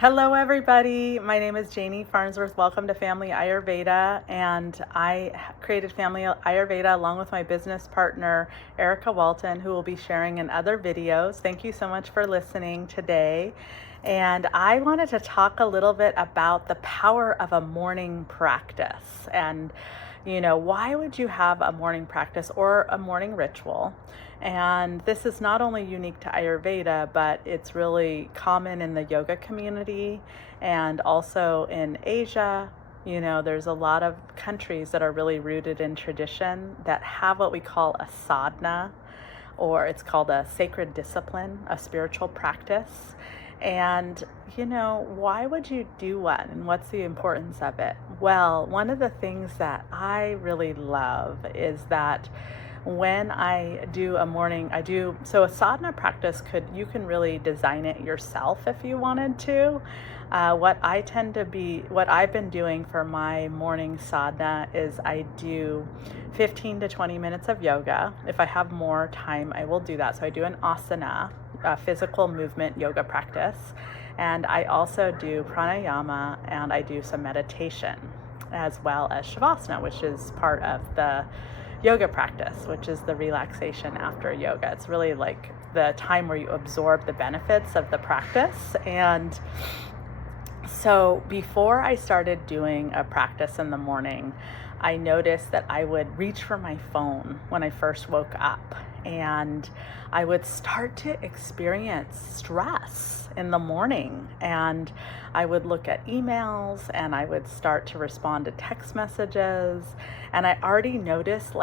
Hello, everybody. My name is Janie Farnsworth. Welcome to Family Ayurveda. And I created Family Ayurveda along with my business partner, Erica Walton, who will be sharing in other videos. Thank you so much for listening today. And I wanted to talk a little bit about the power of a morning practice. And, why would you have a morning practice or a morning ritual? And this is not only unique to Ayurveda, but it's really common in the yoga community and also in Asia. There's a lot of countries that are really rooted in tradition that have what we call a sadhana, or it's called a sacred discipline, a spiritual practice. And, why would you do one? And what's the importance of it? Well, one of the things that I really love is that when I do a morning, so a sadhana practice you can really design it yourself if you wanted to. What I've been doing for my morning sadhana is I do 15 to 20 minutes of yoga. If I have more time, I will do that. So I do an asana, a physical movement yoga practice. And I also do pranayama, and I do some meditation, as well as shavasana, which is part of the yoga practice, which is the relaxation after yoga. It's really like the time where you absorb the benefits of the practice. And so before I started doing a practice in the morning, I noticed that I would reach for my phone when I first woke up, and I would start to experience stress in the morning. And I would look at emails, and I would start to respond to text messages. And I already noticed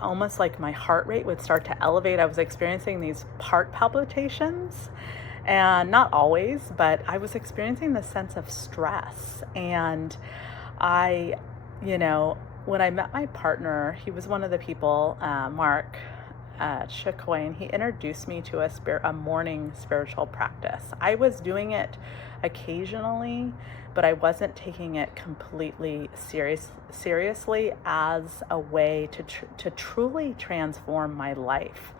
almost like my heart rate would start to elevate. I was experiencing these heart palpitations. And not always, but I was experiencing this sense of stress. And when I met my partner, he was one of the people, Mark Chicoine, he introduced me to a morning spiritual practice. I was doing it occasionally, but I wasn't taking it completely seriously as a way to truly transform my life.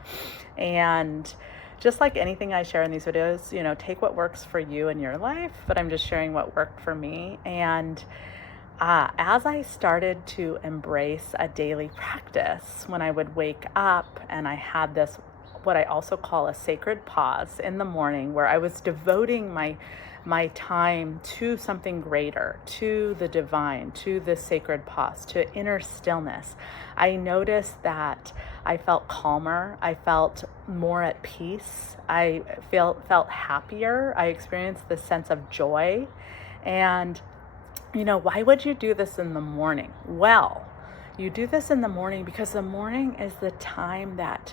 And just like anything I share in these videos, take what works for you in your life, but I'm just sharing what worked for me. And as I started to embrace a daily practice, when I would wake up and I had this, what I also call a sacred pause in the morning, where I was devoting my time to something greater, to the divine, to this sacred pause, to inner stillness, I noticed that I felt calmer. I felt more at peace. I felt happier. I experienced this sense of joy. And why would you do this in the morning? Well, you do this in the morning because the morning is the time that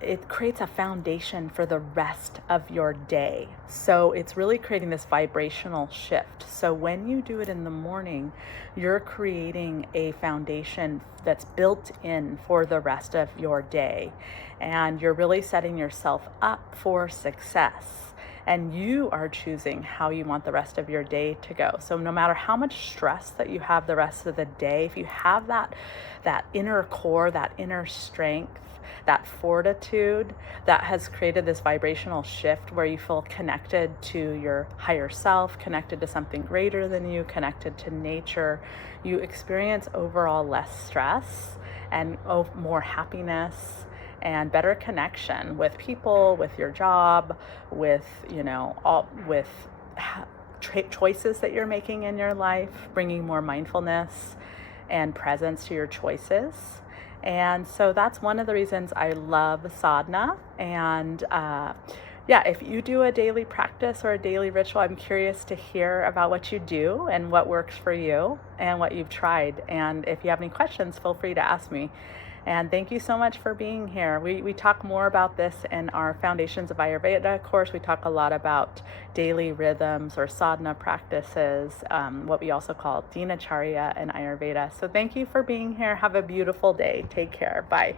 it creates a foundation for the rest of your day. So it's really creating this vibrational shift. So when you do it in the morning, you're creating a foundation that's built in for the rest of your day. And you're really setting yourself up for success. And you are choosing how you want the rest of your day to go. So no matter how much stress that you have the rest of the day, if you have that inner core, that inner strength, that fortitude that has created this vibrational shift where you feel connected to your higher self, connected to something greater than you, connected to nature, you experience overall less stress and more happiness and better connection with people, with your job, with choices that you're making in your life, bringing more mindfulness and presence to your choices. And so that's one of the reasons I love sadhana. And if you do a daily practice or a daily ritual, I'm curious to hear about what you do and what works for you and what you've tried. And if you have any questions, feel free to ask me. And thank you so much for being here. We talk more about this in our Foundations of Ayurveda course. We talk a lot about daily rhythms or sadhana practices, what we also call dinacharya in Ayurveda. So thank you for being here. Have a beautiful day. Take care. Bye.